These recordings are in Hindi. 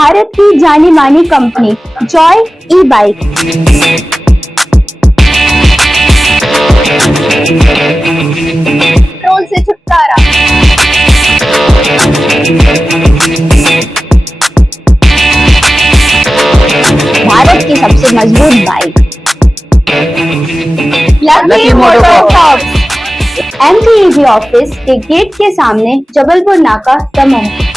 भारत की जानी मानी कंपनी जॉय ई बाइक। पेट्रोल से छुटकारा। भारत की सबसे मजबूत bike lucky MotoCorp. MPEG office के गेट के सामने, जबलपुर नाका, दमोह।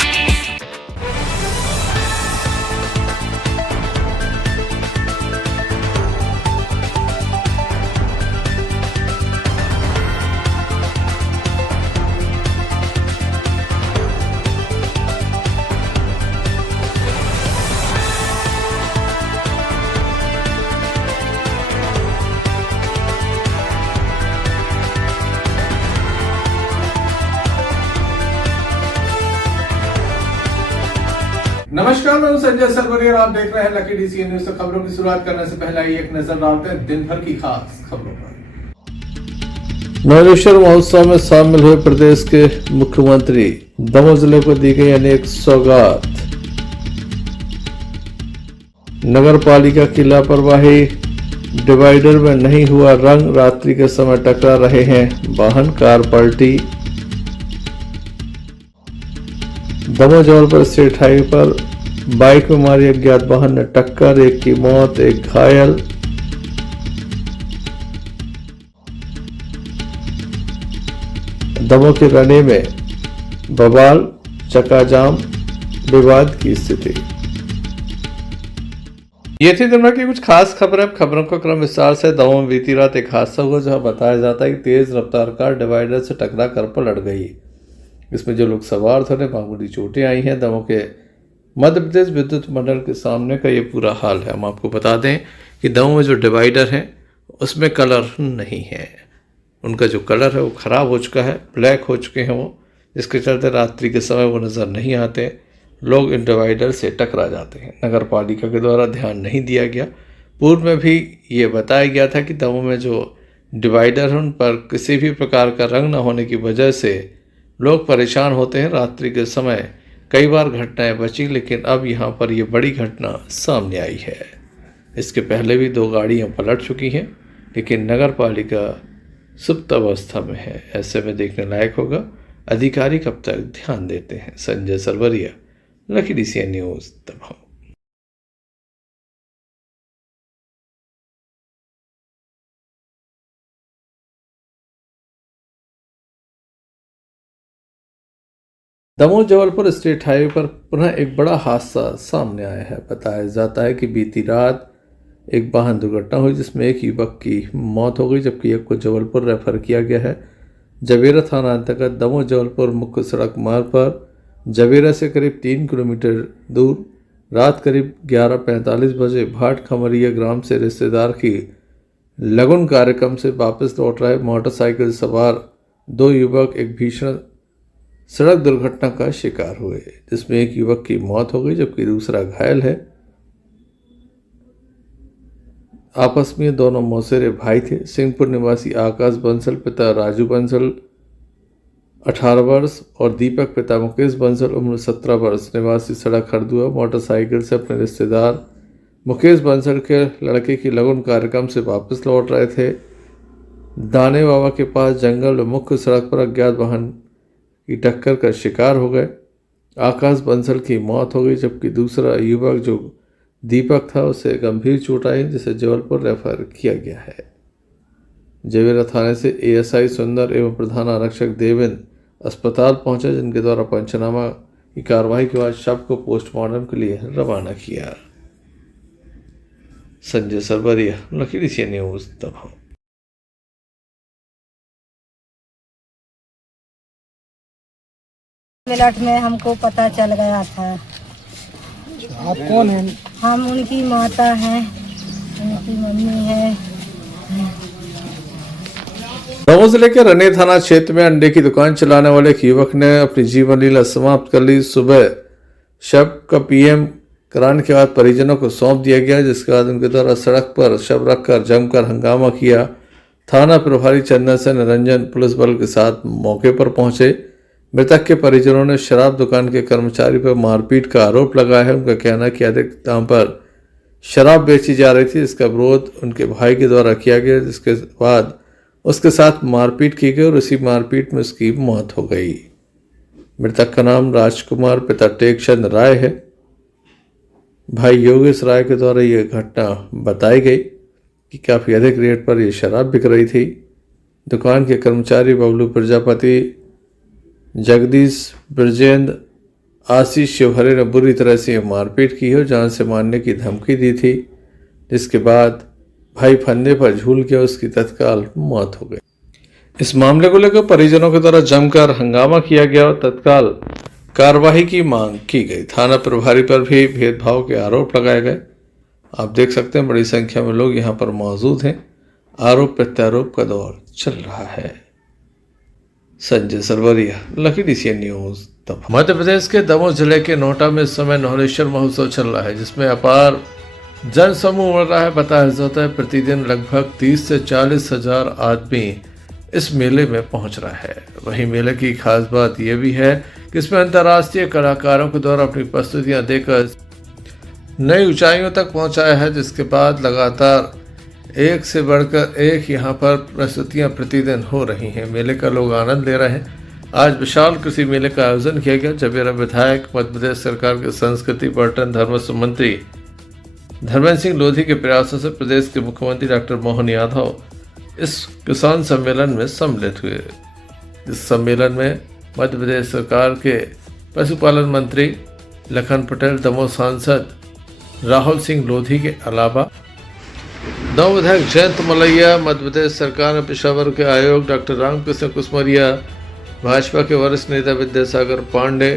नमस्कार, मैं हूं संजय सरवरिया और आप देख रहे हैं लकी डीसीएन न्यूज। तो खबरों की शुरुआत करने से पहले आइए एक नजर डालते हैं दिन भर की खास खबरों पर। नवरेश्वर महोत्सव में शामिल हुए प्रदेश के मुख्यमंत्री। दमोह जिले को दी गई अनेक सौगात। नगर पालिका की लापरवाही, डिवाइडर में नहीं हुआ रंग, रात्रि के समय टकरा रहे हैं वाहन, कार पलटी। दमोह जबलपुर स्टेट हाईवे पर बाइक में मारी अज्ञात वाहन ने टक्कर, एक की मौत, एक घायल। दमोह के रने में बवाल, चक्काजाम, विवाद की स्थिति। ये थी दुनिया की कुछ खास खबरें। खबरों का क्रम विस्तार से। दमोह में बीती रात एक हादसा हुआ जहां बताया जाता है कि तेज रफ्तार कार डिवाइडर से टकरा कर पलट गई। इसमें जो लोग सवार थे उन्हें मामूली चोटें आई हैं। दमोह के मध्य प्रदेश विद्युत मंडल के सामने का ये पूरा हाल है। हम आपको बता दें कि दमोह में जो डिवाइडर है उसमें कलर नहीं है, उनका जो कलर है वो ख़राब हो चुका है, ब्लैक हो चुके हैं वो, जिसके चलते रात्रि के समय वो नज़र नहीं आते, लोग इन डिवाइडर से टकरा जाते हैं। नगर पालिका के द्वारा ध्यान नहीं दिया गया। पूर्व में भी ये बताया गया था कि दमोह में जो डिवाइडर है उन पर किसी भी प्रकार का रंग न होने की वजह से लोग परेशान होते हैं। रात्रि के समय कई बार घटनाएं बची, लेकिन अब यहाँ पर ये बड़ी घटना सामने आई है। इसके पहले भी 2 गाड़ियाँ पलट चुकी हैं, लेकिन नगर पालिका सुप्त अवस्था में है। ऐसे में देखने लायक होगा अधिकारी कब तक ध्यान देते हैं। Sanjay Sarwaria, Lucky DCN News, Damoh. Damoh Jabalpur state highway पर पुनः एक बड़ा हादसा सामने आया है। बताया जाता है कि बीती रात एक वाहन दुर्घटना हुई जिसमें एक युवक की मौत हो गई, जबकि एक को जबलपुर रेफर किया गया है। जवेरा थाना अंतर्गत दमोह जबलपुर मुख्य सड़क मार्ग पर जवेरा से करीब 3 किलोमीटर दूर रात करीब 11:45 बजे भाट खमरिया ग्राम से रिश्तेदार की लगन कार्यक्रम से वापस लौट रहे मोटरसाइकिल सवार 2 युवक एक भीषण सड़क दुर्घटना का शिकार हुए, जिसमें एक युवक की मौत हो गई जबकि दूसरा घायल है। आपस में दोनों मौसेरे भाई थे। सिंहपुर निवासी आकाश बंसल पिता राजू बंसल 18 वर्ष और दीपक पिता मुकेश बंसल उम्र 17 वर्ष निवासी सड़क हरदुआ मोटरसाइकिल से अपने रिश्तेदार मुकेश बंसल के लड़के की लगन कार्यक्रम से वापस लौट रहे थे। दाने बाबा के पास जंगल में मुख्य सड़क पर अज्ञात वाहन की टक्कर का शिकार हो गए। आकाश बंसल की मौत हो गई जबकि दूसरा युवक जो दीपक था उसे गंभीर चोट आई, जिसे जबलपुर रेफर किया गया है। जवेरा थाने से ASI सुंदर एवं प्रधान आरक्षक देवेंद्र अस्पताल पहुंचे, जिनके द्वारा पंचनामा की कार्रवाई के बाद शव को पोस्टमार्टम के लिए रवाना किया। Sanjay Sarwaria, Lucky DCN News, Damoh. Minute में हमको पता चल गया था। आप कौन हैं? हम उनकी माता हैं, उनकी मम्मी है। दमोह जिले के रने थाना क्षेत्र में अंडे की दुकान चलाने वाले एक युवक ने अपनी जीवन लीला समाप्त कर ली। सुबह शव का PM कराने के बाद परिजनों को सौंप दिया गया, जिसके बाद उनके द्वारा सड़क पर शव रखकर जमकर हंगामा किया। थाना प्रभारी चंदन से निरंजन पुलिस बल के साथ मौके पर पहुंचे। मृतक के परिजनों ने शराब दुकान के कर्मचारी पर मारपीट का आरोप लगाया है। उनका कहना है कि अधिक दाम पर शराब बेची जा रही थी, इसका विरोध उनके भाई के द्वारा किया गया, जिसके बाद उसके साथ मारपीट की गई और उसी मारपीट में उसकी मौत हो गई। मृतक का नाम राजकुमार पिता टेकचंद राय है। भाई योगेश राय के द्वारा यह घटना बताई गई कि काफ़ी अधिक रेट पर यह शराब बिक रही थी। दुकान के कर्मचारी बबलू प्रजापति, जगदीश ब्रजेंद्र, आशीष शिवहरे ने बुरी तरह से मारपीट की और जान से मारने की धमकी दी थी, जिसके बाद भाई फंदे पर झूल गया, उसकी तत्काल मौत हो गई। इस मामले को लेकर परिजनों के द्वारा जमकर हंगामा किया गया और तत्काल कार्रवाई की मांग की गई। थाना प्रभारी पर भी भेदभाव के आरोप लगाए गए। आप देख सकते हैं बड़ी संख्या में लोग यहाँ पर मौजूद हैं। आरोप प्रत्यारोप का दौर चल रहा है। Sanjay Sarwaria, lucky DCN news. Madhya Pradesh के दमोह जिले के नोटा में इस समय नौलेश्वर महोत्सव चल रहा है, जिसमें अपार जन समूह उमड़ रहा है। बताया जाता है प्रतिदिन लगभग 30 से 40 हजार आदमी इस मेले में पहुंच रहा है। वहीं मेले की खास बात यह भी है कि इसमें अंतर्राष्ट्रीय कलाकारों के द्वारा अपनी प्रस्तुतियां देकर नई ऊंचाइयों तक पहुंचाया है, जिसके बाद लगातार एक से बढ़कर एक यहां पर प्रस्तुतियां प्रतिदिन हो रही हैं। मेले का लोग आनंद ले रहे हैं। आज विशाल कृषि मेले का आयोजन किया गया। जबेरा विधायक, मध्य प्रदेश सरकार के संस्कृति, पर्यटन, धर्म मंत्री धर्मेंद्र सिंह लोधी के प्रयासों से प्रदेश के मुख्यमंत्री डॉक्टर मोहन यादव इस किसान सम्मेलन में सम्मिलित हुए। इस सम्मेलन में मध्य प्रदेश सरकार के पशुपालन मंत्री लखन पटेल, दमोह सांसद राहुल सिंह लोधी के अलावा दमोह विधायक जयंत मलैया, मध्य प्रदेश सरकार में पिछड़ा वर्ग के आयोग डॉक्टर रामकृष्ण कुसमरिया, भाजपा के वरिष्ठ नेता विद्यासागर पांडे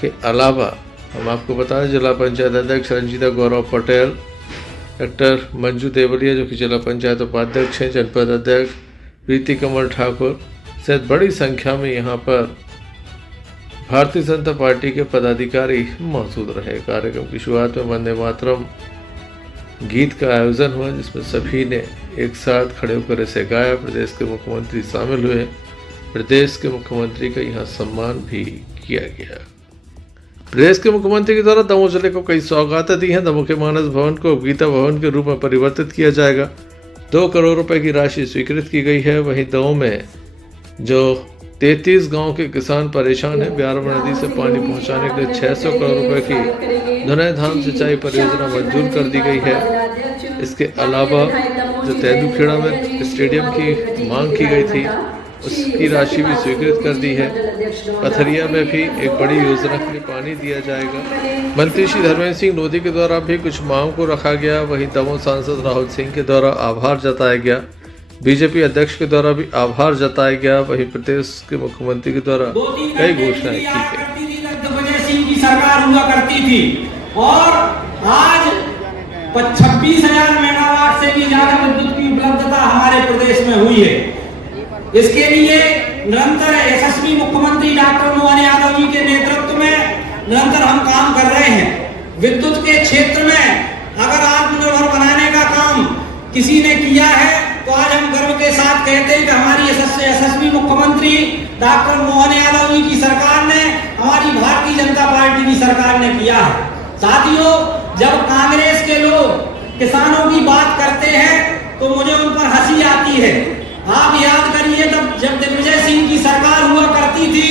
के अलावा हम आपको बता दें जिला पंचायत अध्यक्ष रंजीता गौरव पटेल, डॉक्टर मंजू देवलिया जो कि जिला पंचायत उपाध्यक्ष हैं, जनपद अध्यक्ष प्रीति कमल ठाकुर सहित बड़ी संख्या में यहाँ पर भारतीय जनता पार्टी के पदाधिकारी मौजूद रहे। कार्यक्रम की शुरुआत में वंदे मातरम गीत का आयोजन हुआ, जिसमें सभी ने एक साथ खड़े होकर इसे गाया। प्रदेश के मुख्यमंत्री शामिल हुए। प्रदेश के मुख्यमंत्री का यहाँ सम्मान भी किया गया। प्रदेश के मुख्यमंत्री के द्वारा दमोह जिले को कई सौगातें दी हैं। दमोह के मानस भवन को गीता भवन के रूप में परिवर्तित किया जाएगा। 2 करोड़ रुपए की राशि स्वीकृत की गई है। वहीं दमोह में जो 33 गांव के किसान परेशान हैं, ब्यारवा नदी से पानी पहुंचाने के लिए 600 करोड़ रुपए की धुनय धाम सिंचाई परियोजना मंजूर कर दी गई है। इसके अलावा जो तेंदुखेड़ा में स्टेडियम की मांग की गई थी, उसकी राशि भी स्वीकृत कर दी है। पथरिया में भी एक बड़ी योजना के लिए पानी दिया जाएगा। मंत्री श्री धर्मेंद्र सिंह लोधी के द्वारा भी कुछ मांग को रखा गया। वहीं दमोह सांसद राहुल सिंह के द्वारा आभार जताया गया। बीजेपी अध्यक्ष के द्वारा भी आभार जताया गया। वहीं प्रदेश के मुख्यमंत्री के द्वारा कई घोषणाएं की गई। सरकार हुआ करती थी और आज 26,000 मेगावाट से भी ज्यादा विद्युत की उपलब्धता हमारे प्रदेश में हुई है। इसके लिए निरंतर यशस्वी मुख्यमंत्री डॉक्टर मोहन यादव जी के नेतृत्व में निरंतर हम काम कर रहे हैं। विद्युत के क्षेत्र में अगर आत्मनिर्भर बनाने का काम किसी ने किया है तो आज हम गर्व के साथ कहते हैं कि हमारी यशस्वी मुख्यमंत्री डॉक्टर मोहन यादव जी की सरकार ने, हमारी भारतीय जनता पार्टी की सरकार ने किया है। साथियों, जब कांग्रेस के लोग किसानों की बात करते हैं तो मुझे उन पर हंसी आती है। आप याद करिए, तब जब दिग्विजय सिंह की सरकार हुआ करती थी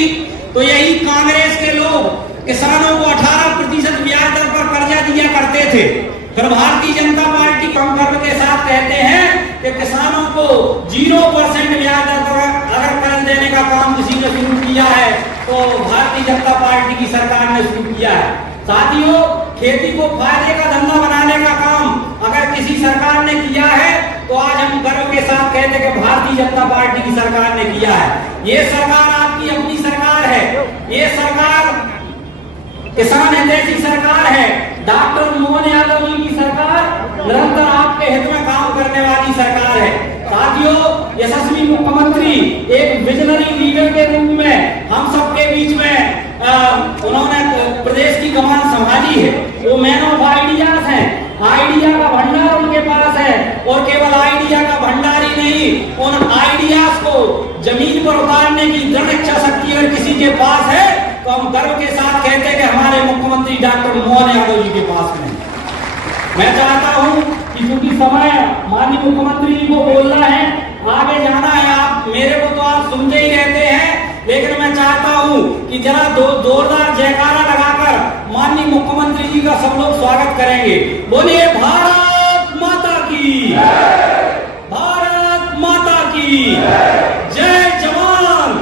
तो यही कांग्रेस के लोग किसानों को 18% ब्याज दर पर कर्जा दिया करते थे। फिर भारतीय जनता पार्टी कम गर्व के साथ कहते हैं कि किसानों को 0% ब्याज दर पर अगर कर्ज देने का काम किसी ने शुरू किया है तो भारतीय जनता पार्टी की सरकार ने शुरू किया है। साथियों, खेती को फायदे का धंधा बनाने का काम अगर किसी सरकार ने किया है तो आज हम गर्व के साथ कहते हैं कि भारतीय जनता पार्टी की सरकार ने किया है। ये सरकार आपकी अपनी सरकार है। ये सरकार किसान हितैषी सरकार है। डॉक्टर मोहन यादव जी की सरकार निरंतर आपके हित में काम करने वाली सरकार है। साथियों, यशस्वी मुख्यमंत्री एक विजनरी लीडर के रूप में हम सबके बीच में उन्होंने प्रदेश की कमान संभाली है। वो मैन ऑफ आइडियाज हैं। आइडिया का भंडार उनके पास है और केवल आइडिया का भंडार ही नहीं, उन आइडियाज को जमीन पर उतारने की दृढ़ इच्छा शक्ति अगर किसी के पास है तो हम गर्व के साथ कहते हैं कि हमारे मुख्यमंत्री डॉक्टर मोहन यादव जी के पास में। मैं चाहता हूं कि क्योंकि समय माननीय मुख्यमंत्री जी को बोलना है, आगे जाना है, आप मेरे को तो आप सुनते ही रहते हैं, लेकिन मैं चाहता हूं कि जरा जोरदार जयकारा लगाकर माननीय मुख्यमंत्री जी का सब लोग स्वागत करेंगे। बोलिए भारत माता की, भारत माता की जय जवान,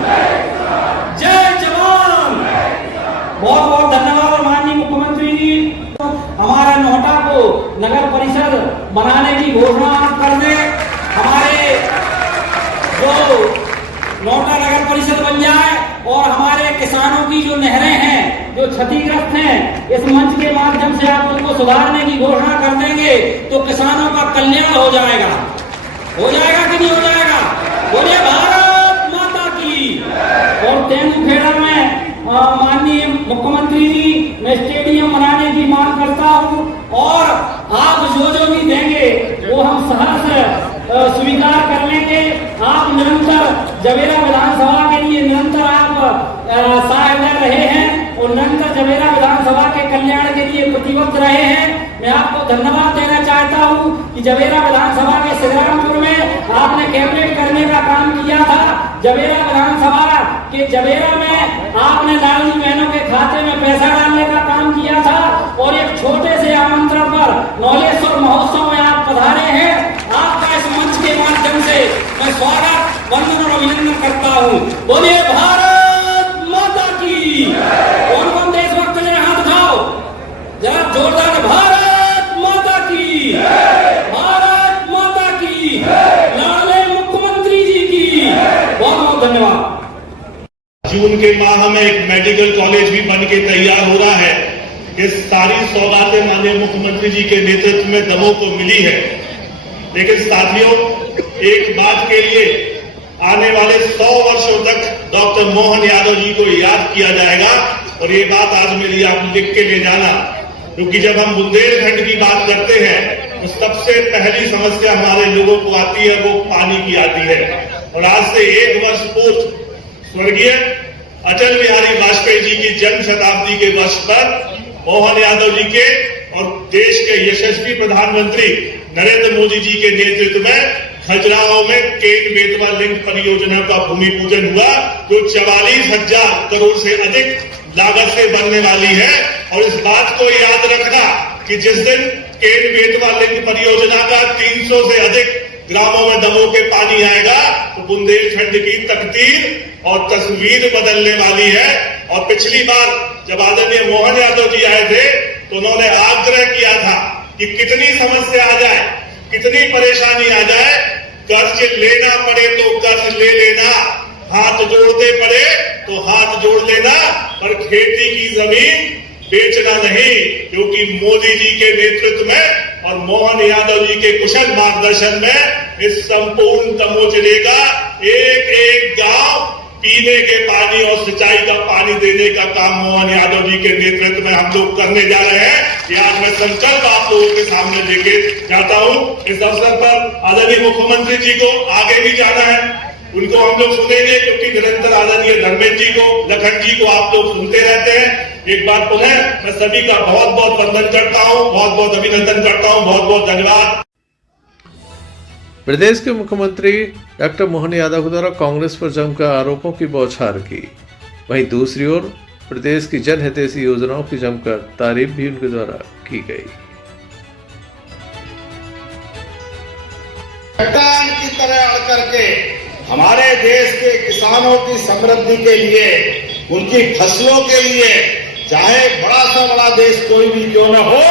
जय जवान। बहुत बहुत धन्यवाद माननीय मुख्यमंत्री जी। हमारा नोहटा को नगर परिषद बनाने की घोषणा कर दे, हमारे जो नोहटा नगर परिषद बन जाए और हमारे किसानों की जो नहरें हैं जो क्षतिग्रस्त हैं, इस मंच के माध्यम से आप उनको सुधारने की घोषणा कर देंगे तो किसानों का कल्याण हो जाएगा कि नहीं हो जाएगा? बोलिए भारत माता की। और तेंदुखेड़ा में माननीय मुख्यमंत्री जी, मैं स्टेडियम बनाने की मांग करता हूं और आप जो भी देंगे वो हम सहर्ष स्वीकार कर लेंगे। आप निरंतर जवेरा विधानसभा के लिए निरंतर आप सहायता रहे हैं और निरंतर जवेरा विधानसभा के कल्याण के लिए प्रतिबद्ध रहे हैं। मैं आपको धन्यवाद देना चाहता हूं कि जवेरा विधानसभा के सिद्धरामपुर में आपने कैबिनेट करने का काम किया था। जवेरा विधानसभा के जवेरा में आपने लाडली बहनों के खाते में पैसा डालने का काम किया था और एक छोटे से आमंत्रण पर नौलेश्वर महोत्सव में आप पधारे हैं। आपका इस मंच के माध्यम से मैं स्वागत, वंदन और अभिनंदन करता हूँ। बोलिए भारत माता की। कौन कौन देशभक्त ने हाथ उठाओ जरा जोरदार, भारत माता की, भारत माता की, लाडले मुख्यमंत्री जी की। बहुत बहुत धन्यवाद। जून के माह में एक मेडिकल कॉलेज भी बन के तैयार हो रहा है। ये सारी सौगातें माननीय मुख्यमंत्री जी के नेतृत्व में दमोह को मिली है। लेकिन साथियों, एक बात के लिए आने वाले 100 वर्षों तक डॉक्टर मोहन यादव जी को याद किया जाएगा और ये बात आज मेरी आप लिख के ले जाना, क्योंकि जब हम बुंदेलखंड की बात करते हैं तो सबसे पहली समस्या हमारे लोगों को आती है, वो पानी की आती है। और आज से 1 वर्ष पूर्व स्वर्गीय अटल बिहारी वाजपेयी जी की जन्म शताब्दी के वर्ष पर मोहन यादव जी के और देश के यशस्वी प्रधानमंत्री नरेंद्र मोदी जी के नेतृत्व में खजुराहो में केन बेतवा लिंक परियोजना का भूमि पूजन हुआ, जो 44,000 करोड़ से अधिक लागत से बनने वाली है। और इस बात को याद रखना कि जिस दिन केन बेतवा लिंक परियोजना का 300 से अधिक ग्रामों में दमोह के पानी आएगा तो बुंदेलखंड की तकदीर और तस्वीर बदलने वाली है। और पिछली बार जब आदरणीय मोहन यादव जी आए थे तो उन्होंने आग्रह किया था कि कितनी समस्या आ जाए, कितनी परेशानी आ जाए, कर्ज लेना पड़े तो कर्ज ले लेना, हाथ जोड़ते पड़े तो हाथ जोड़ लेना, पर खेती की जमीन बेचना नहीं, क्योंकि मोदी जी के नेतृत्व में और मोहन यादव जी के कुशल मार्गदर्शन में इस संपूर्ण दमोह जिले का एक एक गांव पीने के पानी और सिंचाई का पानी देने का काम मोहन यादव जी के नेतृत्व में हम लोग करने जा रहे हैं। ये आज मैं संकल्प आप लोगों के सामने लेके जाता हूं। इस अवसर पर आदरणीय मुख्यमंत्री जी को आगे भी जाना है, उनको हम लोग सुनेंगे, क्योंकि निरंतर आदरणीय धर्मेंद्र जी को, लखन जी को आप लोग सुनते रहते हैं। एक बार पुनः मैं सभी का बहुत बहुत वंदन करता हूं, बहुत बहुत अभिनंदन करता हूं, बहुत बहुत धन्यवाद। प्रदेश के मुख्यमंत्री डॉक्टर मोहन यादव द्वारा कांग्रेस पर जमकर आरोपों की बौछार की, वहीं दूसरी ओर प्रदेश की जनहितैषी योजनाओं की जमकर तारीफ भी उनके द्वारा की गई। चट्टान की तरह अड़ करके हमारे देश के किसानों की समृद्धि के लिए, उनकी फसलों के लिए, चाहे बड़ा सा बड़ा देश कोई भी क्यों न हो,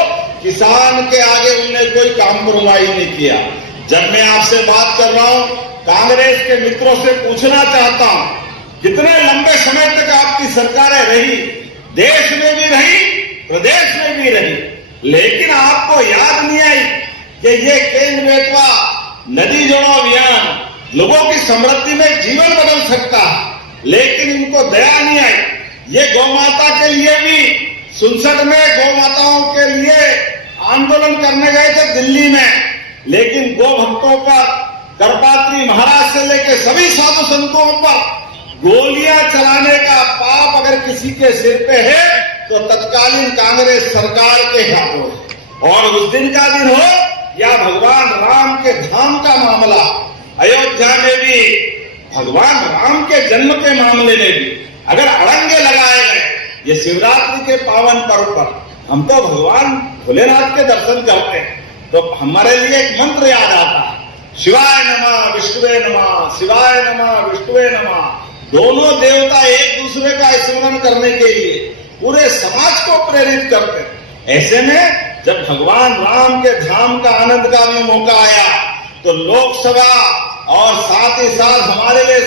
किसान के आगे उन्होंने कोई कॉम्प्रोमाइज नहीं किया। जब मैं आपसे बात कर रहा हूं, कांग्रेस के मित्रों से पूछना चाहता हूं, कितने लंबे समय तक आपकी सरकारें रही, देश में भी रही, प्रदेश में भी रही, लेकिन आपको याद नहीं आई कि ये केन बेतवा नदी जोड़ो अभियान लोगों की समृद्धि में जीवन बदल सकता है, लेकिन इनको दया नहीं आई। ये गौ माता के लिए भी 67 में गौ माताओं के लिए आंदोलन करने गए थे दिल्ली में, लेकिन गौ भक्तों पर करपात्री महाराज से लेकर सभी साधु संतों पर गोलियां चलाने का पाप अगर किसी के सिर पे है तो तत्कालीन कांग्रेस सरकार के हाथों है। और उस दिन का दिन हो या भगवान राम के धाम का मामला, अयोध्या में भी भगवान राम के जन्म के मामले में भी अगर अड़ंगे लगाए गए ये शिवरात्रि के पावन पर्व पर, हम तो भगवान भोलेनाथ के दर्शन करते हैं तो हमारे लिए एक मंत्र याद आता है, शिवाय नमः विष्णुवे नमः, शिवाय नमः विष्णुवे नमः। दोनों देवता एक दूसरे का स्मरण करने के लिए पूरे समाज को प्रेरित करते हैं। ऐसे में जब भगवान राम के धाम का आनंद का भी मौका आया तो लोकसभा और साथ ही साथ हमारे लिए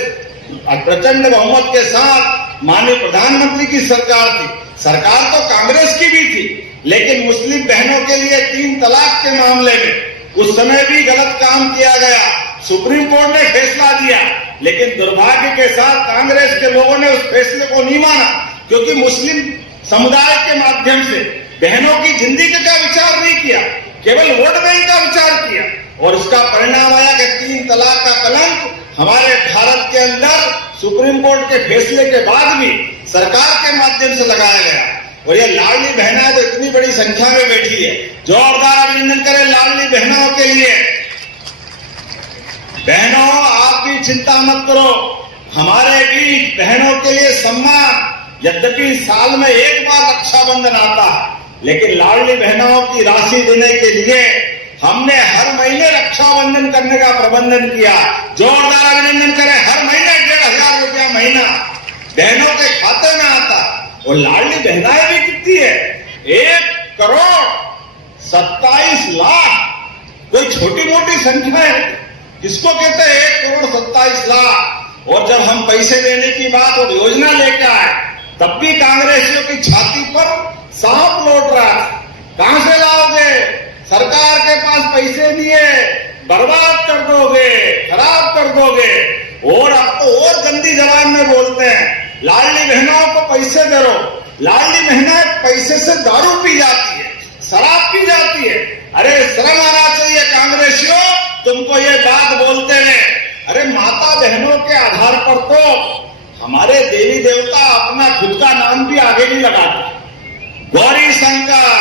प्रचंड बहुमत के साथ माननीय प्रधानमंत्री की सरकार थी। सरकार तो कांग्रेस की भी थी, लेकिन मुस्लिम बहनों के लिए 3 तलाक के मामले में उस समय भी गलत काम किया गया। सुप्रीम कोर्ट ने फैसला दिया, लेकिन दुर्भाग्य के साथ कांग्रेस के लोगों ने उस फैसले को नहीं माना, क्योंकि मुस्लिम समुदाय के माध्यम से बहनों की जिंदगी का विचार नहीं किया, केवल वोट बैंक का विचार किया। और इसका परिणाम आया कि 3 तलाक का कलंक हमारे भारत के अंदर सुप्रीम कोर्ट के फैसले के बाद भी सरकार के माध्यम से लगाया गया। और ये लाडली बहना तो इतनी बड़ी संख्या में बैठी है, जोरदार अभिनंदन करें लाडली बहनों के लिए। बहनों आप भी चिंता मत करो, हमारे बीच बहनों के लिए सम्मान, यद्यपि साल में एक बार रक्षाबंधन आता है, लेकिन लाडली बहनों की राशि देने के लिए हमने हर महीने रक्षाबंधन करने का प्रबंधन किया। जोरदार अभिनंदन करें, हर महीने 1500 रुपया महीना बहनों के खाते में आता। और लाडली बहनाएं भी कितनी है, 1 करोड़ 27 लाख। कोई छोटी मोटी संख्या है, किसको कहते हैं 1 करोड़ 27 लाख। और जब हम पैसे देने की बात और योजना लेकर आए तब भी कांग्रेसियों की छाती पर सांप लौट रहा है। कहां से लाओगे, सरकार के पास पैसे नहीं है, बर्बाद कर दोगे, खराब कर दोगे। और अब तो और गंदी जबान में बोलते हैं, लाडली बहनों को पैसे दे दो। लाडली बहनें पैसे से दारू पी जाती है, शराब पी जाती है। अरे शर्म आना चाहिए कांग्रेसियों, तुमको ये बात बोलते हैं। अरे माता बहनों के आधार पर तो हमारे देवी देवता अपना खुद का नाम भी आगे नहीं लगाते। गौरी शंकर,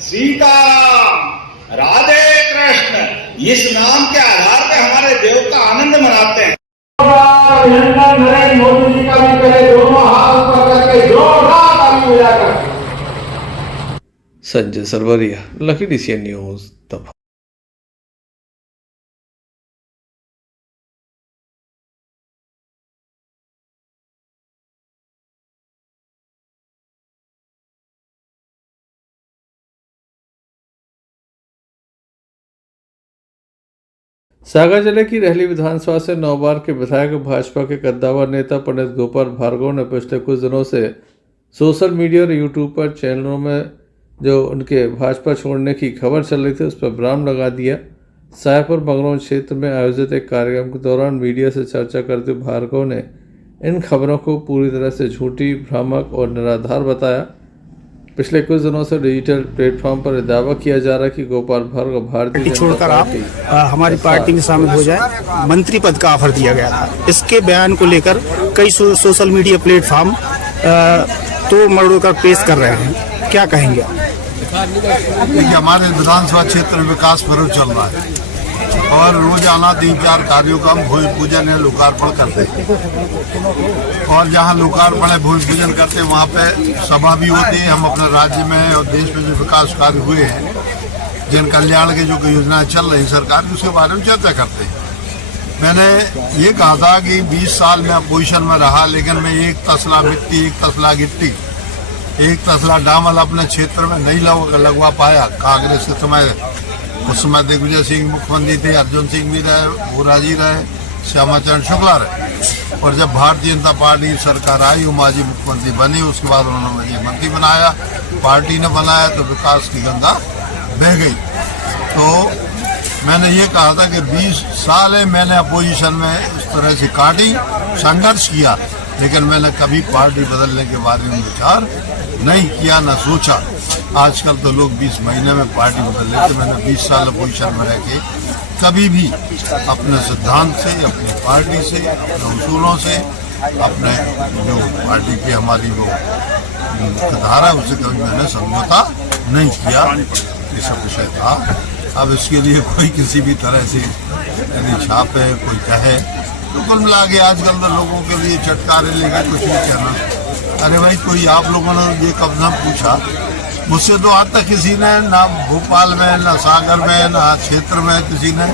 सीताराम, राधे कृष्ण, इस नाम के आधार पर हमारे देवता आनंद मनाते हैं। नरेंद्र मोदी जी का भी करे, दोनों हाथ ऊपर करके जोरदार ताली बजाकर। Sanjay Sarwaria, lucky DCN News, तब। सागर जिले की रहली विधानसभा से 9 बार के विधायक भाजपा के कद्दावर नेता पंडित गोपाल भार्गव ने पिछले कुछ दिनों से सोशल मीडिया और यूट्यूब पर चैनलों में जो उनके भाजपा छोड़ने की खबर चल रही थी उस पर विराम लगा दिया। सायपुर बगरौन क्षेत्र में आयोजित एक कार्यक्रम के दौरान मीडिया से चर्चा करते हुए भार्गव ने इन खबरों को पूरी तरह से झूठी, भ्रामक और निराधार बताया। पिछले कुछ दिनों से डिजिटल प्लेटफॉर्म पर दावा किया जा रहा है कि गोपाल भार्गव भारतीय जनता छोड़कर आप हमारी पार्टी में शामिल हो जाए, मंत्री पद का ऑफर दिया गया था। इसके बयान को लेकर कई सोशल मीडिया प्लेटफॉर्म तो मरोड़कर पेश कर रहे हैं, क्या कहेंगे आप? देखिए, हमारे विधानसभा क्षेत्र में विकास पर्व चल रहा है और रोजाना 3-4 कार्यों का हम भूमि पूजन या लोकार्पण करते हैं। और जहां लोकार्पण है, भूमि पूजन करते हैं, वहां पे सभा भी होती है। हम अपने राज्य में और देश में जो विकास कार्य हुए हैं, जन कल्याण के जो योजनाएं चल रही सरकार की, उसके बारे में चर्चा करते हैं। मैंने ये कहा था कि 20 साल में अपोजिशन में रहा, लेकिन मैं 1 तसला मिट्टी, 1 तसला गिट्टी, 1 तसला डामर अपने क्षेत्र में नहीं लगवा पाया। कांग्रेस के समय, उस समय दिग्विजय सिंह मुख्यमंत्री थे, अर्जुन सिंह भी रहे, वोरा जी रहे, श्यामाचरण शुक्ला रहे। और जब भारतीय जनता पार्टी सरकार आई, उमा जी मुख्यमंत्री बनी, उसके बाद उन्होंने मुझे मंत्री बनाया, पार्टी ने बनाया, तो विकास की गंगा बह गई। तो मैंने ये कहा था कि 20 साल है मैंने अपोजिशन में इस तरह से काटी, संघर्ष किया, लेकिन मैंने कभी पार्टी बदलने के बारे में विचार नहीं किया, न सोचा। आजकल तो लोग 20 महीने में पार्टी बदल लेते। मैंने 20 साल अपोजिशन में रह के कभी भी अपने सिद्धांत से, अपनी पार्टी से, अपने उसूलों से, अपने जो पार्टी की हमारी वो धारा है उससे कभी मैंने समझौता नहीं किया। ये सब विषय था। अब इसके लिए कोई किसी भी तरह से यदि छापे, कोई कहे, तो कुल मिला के आजकल तो लोगों के लिए चटकारे लेके कुछ नहीं कहना। अरे भाई, कोई आप लोगों ने ये कब ना पूछा मुझसे, तो आज तक किसी ने ना भोपाल में, ना सागर में, ना क्षेत्र में किसी ने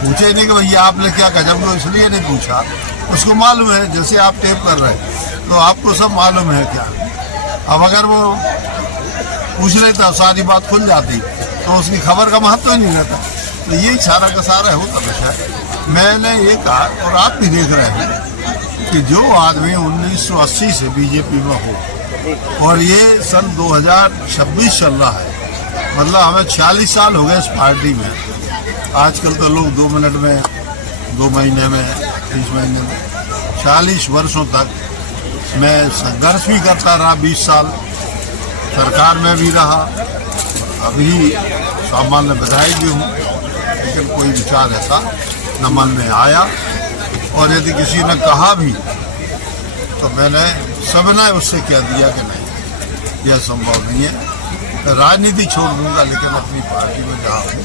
पूछा ही नहीं कि भैया आपने क्या कहा। जब लोग इसलिए नहीं पूछा, उसको मालूम है, जैसे आप टेप कर रहे हैं तो आपको सब मालूम है क्या। अब अगर वो पूछ लेता, सारी बात खुल जाती, तो उसकी खबर का महत्व ही नहीं रहता। तो यही सारा का सारा होता विषय। मैंने ये कहा, और आप भी देख रहे हैं कि जो आदमी 1980 से बीजेपी में हो और ये सन 2026 चल रहा है, मतलब हमें 46 साल हो गए इस पार्टी में। आजकल तो लोग 2 मिनट में, 2 महीने में, 30 महीने में, 40 वर्षों तक मैं संघर्ष भी करता रहा। 20 साल सरकार में भी रहा, अभी सामान्य विधायक भी हूँ, लेकिन कोई विचार ऐसा न मन में आया। और यदि किसी ने कहा भी तो मैंने सबने उससे कह दिया कि नहीं, यह संभव नहीं है। राजनीति छोड़ दूंगा, लेकिन अपनी पार्टी में जहाँ हूँ।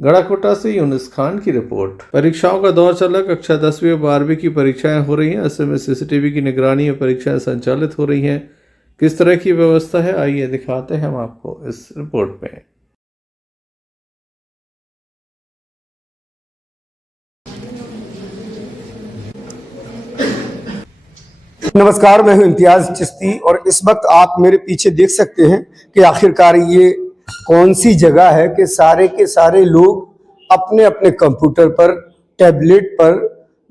गड़ाकोटा से यूनुस खान की रिपोर्ट। परीक्षाओं का दौर चला। कक्षा 10वीं और 12वीं की परीक्षाएं हो रही हैं। ऐसे में सीसीटीवी की निगरानी में परीक्षाएं संचालित हो रही हैं। किस तरह की व्यवस्था है, आइए दिखाते हैं हम आपको इस रिपोर्ट में। नमस्कार, मैं हूं इम्तियाज चिश्ती और इस वक्त आप मेरे पीछे देख सकते हैं कि आखिरकार ये कौन सी जगह है कि सारे के सारे लोग अपने अपने कंप्यूटर पर, टैबलेट पर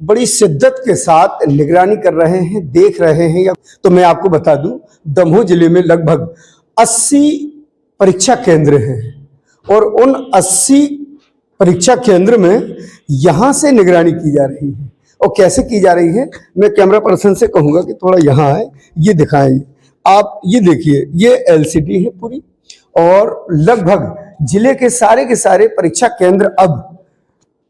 बड़ी शिद्दत के साथ निगरानी कर रहे हैं, देख रहे हैं। तो मैं आपको बता दूं, दमोह जिले में लगभग 80 परीक्षा केंद्र हैं और उन 80 परीक्षा केंद्र में यहाँ से निगरानी की जा रही है। और कैसे की जा रही है, मैं कैमरा पर्सन से कहूँगा कि थोड़ा यहाँ आए, ये दिखाएं। आप ये देखिए, ये LCD है पूरी, और लगभग जिले के सारे परीक्षा केंद्र अब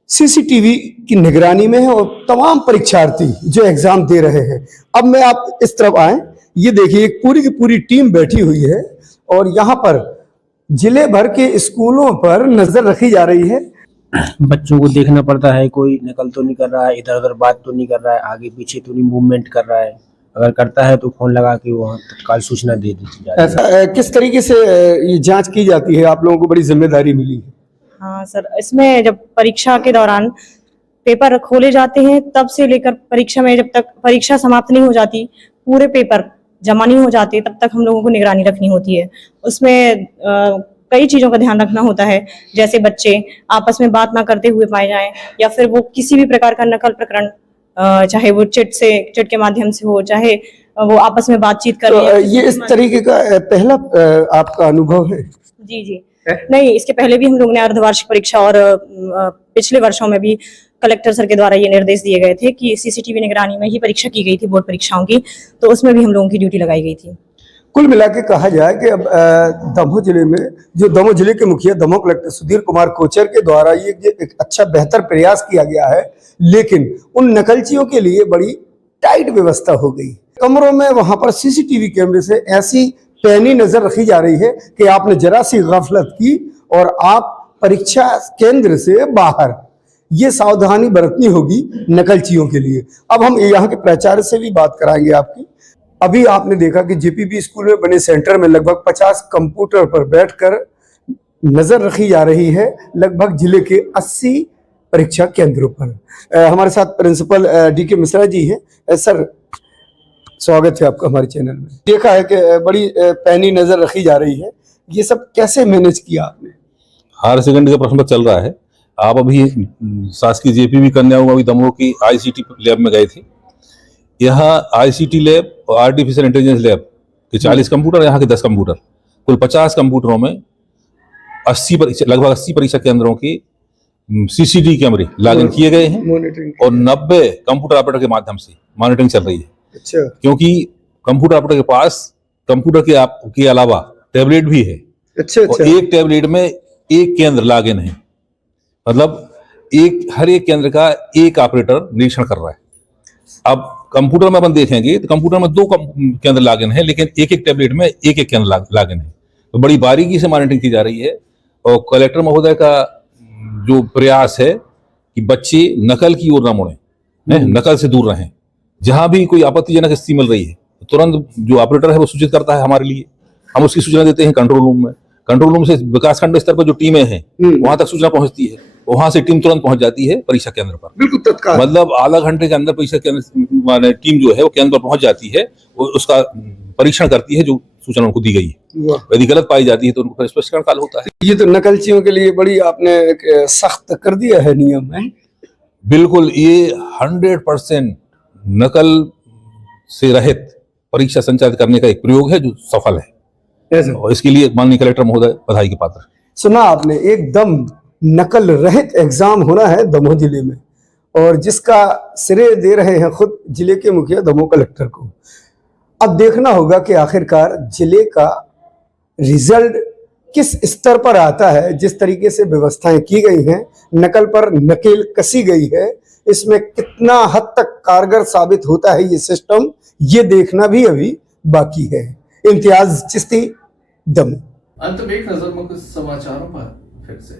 CCTV की निगरानी में है और तमाम परीक्षार्थी जो एग्जाम दे रहे हैं। अब मैं आप इस तरफ आए, ये देखिए एक पूरी की पूरी टीम बैठी हुई है और यहाँ पर जिले भर के स्कूलों पर नजर रखी जा रही है। बच्चों को देखना पड़ता है, कोई नकल तो नहीं कर रहा है, इधर उधर बात तो नहीं कर रहा है, आगे पीछे तो नहीं मूवमेंट कर रहा है। अगर करता है तो फोन लगा के वहाँ तत्काल सूचना दे दी जाती है। ऐसा किस तरीके से ये जांच की जाती है? आप लोगों को बड़ी जिम्मेदारी मिली है। हाँ सर, इसमें जब परीक्षा के दौरान पेपर खोले जाते हैं तब से लेकर परीक्षा में, जब तक परीक्षा समाप्त नहीं हो जाती, पूरे पेपर जमा नहीं हो जाते, तब तक हम लोगों को निगरानी रखनी होती है। उसमें कई चीजों का ध्यान रखना होता है, जैसे बच्चे आपस में बात ना करते हुए पाए जाएं, या फिर वो किसी भी प्रकार का नकल प्रकरण, चाहे वो चिट के माध्यम से हो, चाहे वो आपस में बातचीत कर। तो ये इस तरीके का पहला आपका अनुभव है? जी नहीं, इसके पहले भी हम लोग ने अर्धवार्षिक परीक्षा और पिछले वर्षों में भी कलेक्टर सर के द्वारा ये निर्देश दिए गए थे कि CCTV निगरानी में ही परीक्षा की गई थी, बोर्ड परीक्षाओं की, तो उसमें भी हम लोगों की ड्यूटी लगाई गई थी। कुल मिला के कहा जाए कि अब दमोह जिले में, जो दमोह जिले के मुखिया दमोह कलेक्टर सुधीर कुमार कोचर के द्वारा ये एक अच्छा बेहतर प्रयास किया गया है, लेकिन उन नकलचियों के लिए बड़ी टाइट व्यवस्था हो गई। कमरों में वहां पर CCTV कैमरे से ऐसी पैनी नजर रखी जा रही है कि आपने जरा सी गफलत की और आप परीक्षा केंद्र से बाहर, ये सावधानी बरतनी होगी नकलचियों के लिए। अब हम यहाँ के प्राचार्य से भी बात कराएंगे आपकी। अभी आपने देखा कि JPB स्कूल में बने सेंटर में लगभग 50 कंप्यूटर पर बैठकर नजर रखी जा रही है, लगभग जिले के 80 परीक्षा केंद्रों पर। हमारे साथ प्रिंसिपल DK मिश्रा जी हैं। सर, स्वागत है आपका हमारे चैनल में। देखा है कि बड़ी पैनी नजर रखी जा रही है, ये सब कैसे मैनेज किया आपने? हायर सेकेंडरी का प्रश्न चल रहा है। आप अभी शासकीय JPB कन्या अभी दमोह की ICT लैब में गए थे। यहाँ ICT लैब और आर्टिफिशियल इंटेलिजेंस लैब के 40 कंप्यूटर, यहाँ के 10 कंप्यूटर, कुल 50 कंप्यूटरों में लगभग 80 परीक्षा केंद्रों की CCTV कैमरे लॉगिन किए गए हैं और 90 कंप्यूटर ऑपरेटर के माध्यम से मॉनिटरिंग चल रही है। अच्छा। क्योंकि कंप्यूटर ऑपरेटर के पास कंप्यूटर के अलावा टैबलेट भी है, अच्छा और एक टैबलेट में एक केंद्र लॉगिन है, मतलब हर एक केंद्र का एक ऑपरेटर निरीक्षण कर रहा है। अब कंप्यूटर में अपन देखेंगे तो कंप्यूटर में 2 केंद्र लॉगिन है, लेकिन एक एक टैबलेट में एक एक केंद्र लॉगिन है। तो बड़ी बारीकी से मॉनिटरिंग की जा रही है और कलेक्टर महोदय का जो प्रयास है कि बच्चे नकल की ओर न मुड़े, नकल से दूर रहें। जहां भी कोई आपत्तिजनक स्थिति मिल रही है तुरंत जो ऑपरेटर है वो सूचित करता है हमारे लिए, हम उसकी सूचना देते हैं कंट्रोल रूम में। कंट्रोल रूम से विकासखंड स्तर पर जो टीमें हैं वहां तक सूचना पहुंचती है, वहां से टीम तुरंत पहुंच जाती है परीक्षा केंद्र पर, बिल्कुल तत्काल, मतलब आधा घंटे के अंदर परीक्षा केंद्र टीम जो है वो केंद्र पर पहुंच जाती है, वो उसका परीक्षण करती है जो सूचना उनको दी गई है। यदि गलत पाई जाती है तो उनको स्पष्टीकरण काल होता है। ये तो नकलचियों के लिए बड़ी आपने सख्त कर दिया है नियम है। बिल्कुल, ये 100% नकल से रहित परीक्षा संचालित करने का एक प्रयोग है जो सफल है, और इसके लिए माननीय कलेक्टर महोदय बधाई के पात्र। सुना आपने, एकदम नकल रहित एग्जाम होना है दमोह जिले में, और जिसका श्रेय दे रहे हैं खुद जिले के मुखिया दमोह कलेक्टर को। अब देखना होगा कि आखिरकार जिले का रिजल्ट किस स्तर पर आता है। जिस तरीके से व्यवस्थाएं की गई हैं, नकल पर नकेल कसी गई है, इसमें कितना हद तक कारगर साबित होता है ये सिस्टम, ये देखना भी अभी बाकी है। इम्तियाज चिश्ती, दमोह। अंत में एक नजर मुख्य समाचारों पर फिर से।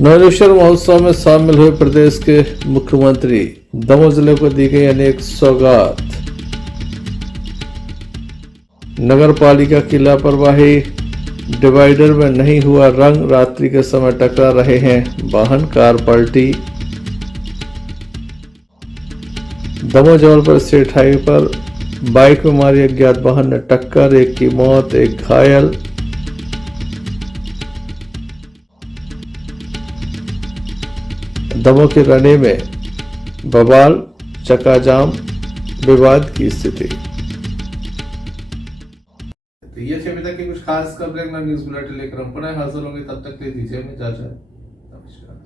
नवलेश्वर महोत्सव में शामिल हुए प्रदेश के मुख्यमंत्री, दमोह जिले को दी गई अनेक सौगात। नगर पालिका की लापरवाही, डिवाइडर में नहीं हुआ रंग, रात्रि के समय टकरा रहे हैं वाहन, कार पलटी। दमोह जबलपुर स्टेट हाईवे पर बाइक में मारी अज्ञात वाहन ने टक्कर, एक की मौत, एक घायल। दमोह के रने में बवाल, चक्काजाम, विवाद की स्थिति। तो ये थे अभी तक की कुछ खास खबरें न्यूज़ बुलेटिन लेकर हम पुनः हाजिर होंगे, तब तक के लिए दीजिए हमें इजाजत। नमस्कार।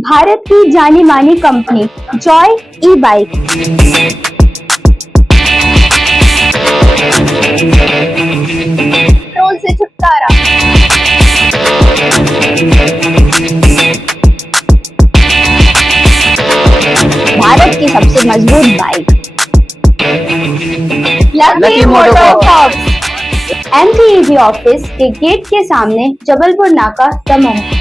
भारत की जानी मानी कंपनी जॉय ई बाइक, पेट्रोल से छुटकारा, भारत की सबसे मजबूत बाइक, लकी मोटरकॉर्प्स, एमटीईवी ऑफिस के गेट के सामने, जबलपुर नाका, दमोह।